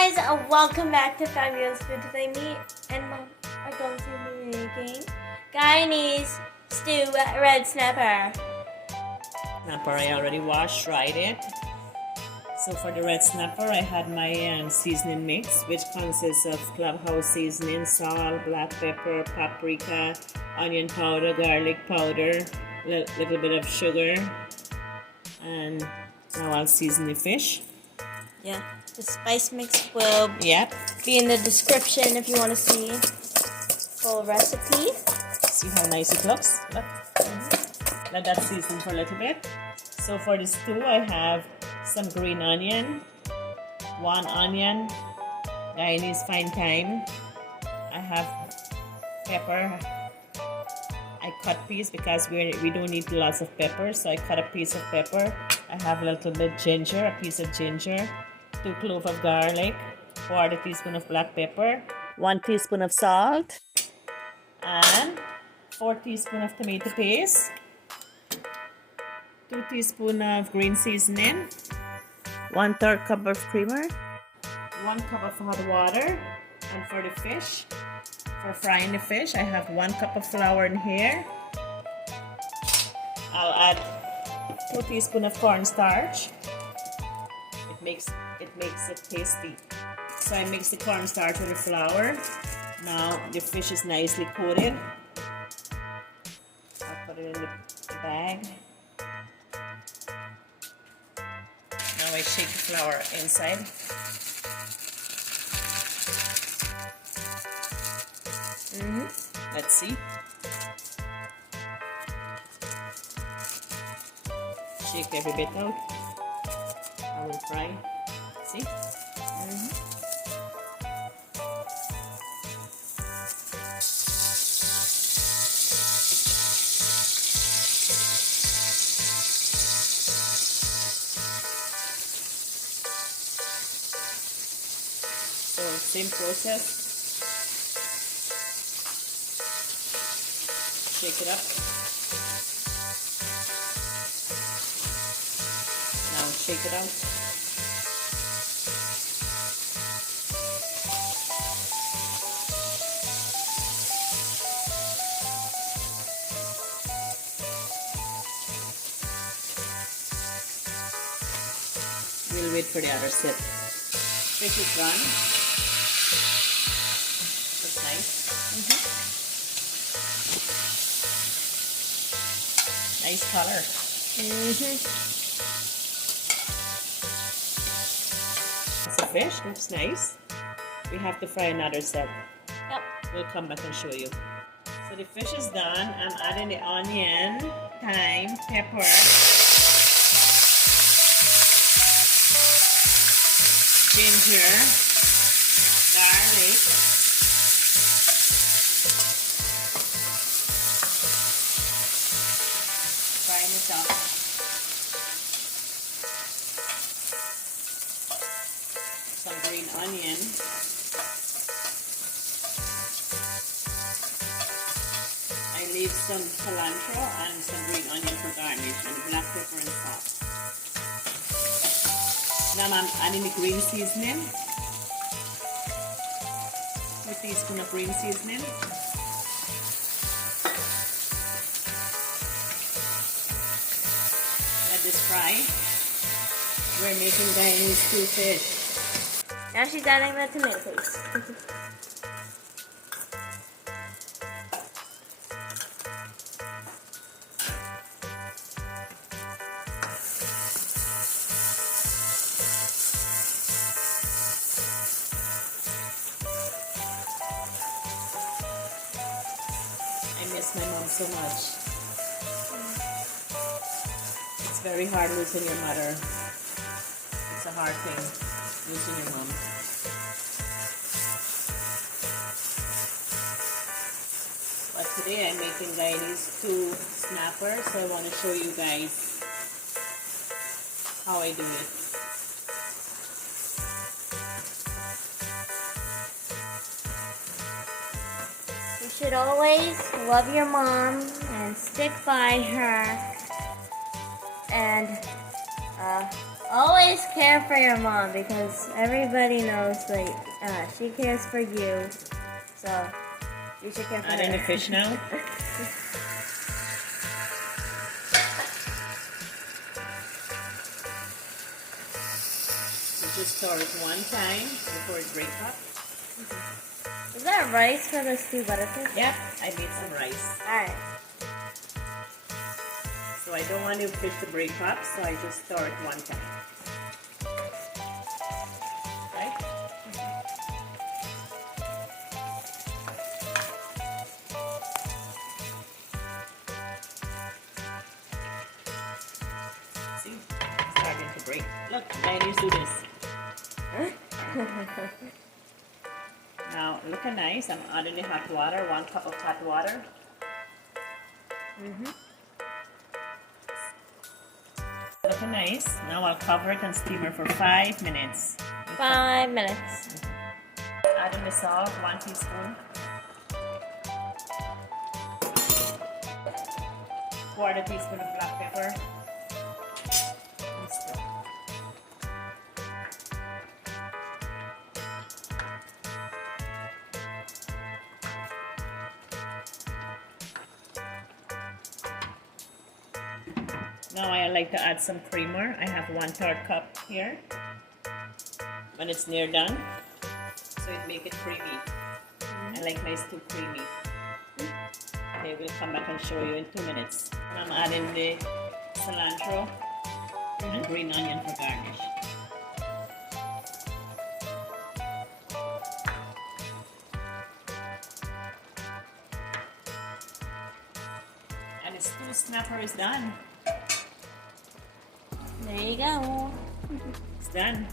guys, welcome back to Fabulous Food. Today me and Mom are going to be making Guyanese Stew red snapper. Snapper I already washed, dried it. So for the red snapper I had my seasoning mix, which consists of clubhouse seasoning, salt, black pepper, paprika, onion powder, garlic powder, little bit of sugar, and now I'll season the fish. Yeah, the spice mix will be in the description if you want to see full recipe. See how nice it looks? Look. Let that season for a little bit. So for the stew I have some green onion, 1 onion, Guyanese fine thyme. I have pepper. I cut piece because we don't need lots of pepper, so I cut a piece of pepper. I have a little bit ginger, a piece of ginger, 2 cloves of garlic, 1/4 teaspoon of black pepper, 1 teaspoon of salt, and 4 teaspoons of tomato paste, 2 teaspoons of green seasoning, 1/3 cup of creamer, 1 cup of hot water, and for the fish, for frying the fish, I have 1 cup of flour in here. I'll add 2 teaspoons of cornstarch. It makes it tasty. So I mix the cornstarch with the flour. Now the fish is nicely coated. I'll put it in the bag. Now I shake the flour inside. Let's see. Shake every bit out. I will fry. See? So same process. Shake it up. Now shake it out. We'll wait for the other set. Fish is done. Looks nice. Nice color. It's a fish, looks nice. We have to fry another set. Yep. We'll come back and show you. So the fish is done. I'm adding the onion, thyme, pepper, ginger, garlic, frying it up. Some green onion. I leave some cilantro and some green onion for garnish, and black pepper and salt. Now I'm adding the green seasoning. 2 teaspoons of green seasoning. Let this fry. We're making Guyanese stew fish. Now she's adding the tomato paste. I miss my mom so much. It's very hard losing your mother. It's a hard thing, losing your mom. But today I'm making Guyanese stew snapper, so I want to show you guys how I do it. You should always love your mom and stick by her and Always care for your mom because everybody knows like she cares for you. So you should care for Add in her. the fish now. You just stir it one time before it breaks up. Is that rice for the stew butter fish? Yep, I made some rice. Alright. So I don't want the fish to break up, so I just stir it one time. Right? See? It's starting to break. Look, Guyanese do this. Now, looking nice. I'm adding the hot water, 1 cup of hot water. Looking nice. Now I'll cover it and steamer for 5 minutes. 5 minutes. Add in the salt, 1 teaspoon. 1/4 teaspoon of black pepper. And stir. Now I like to add some creamer. I have 1/3 cup here. When it's near done, so it make it creamy. I like my stew creamy. Okay, we'll come back and show you in 2 minutes. And I'm adding the cilantro and green onion for garnish. And the stew snapper is done. There you go. It's done.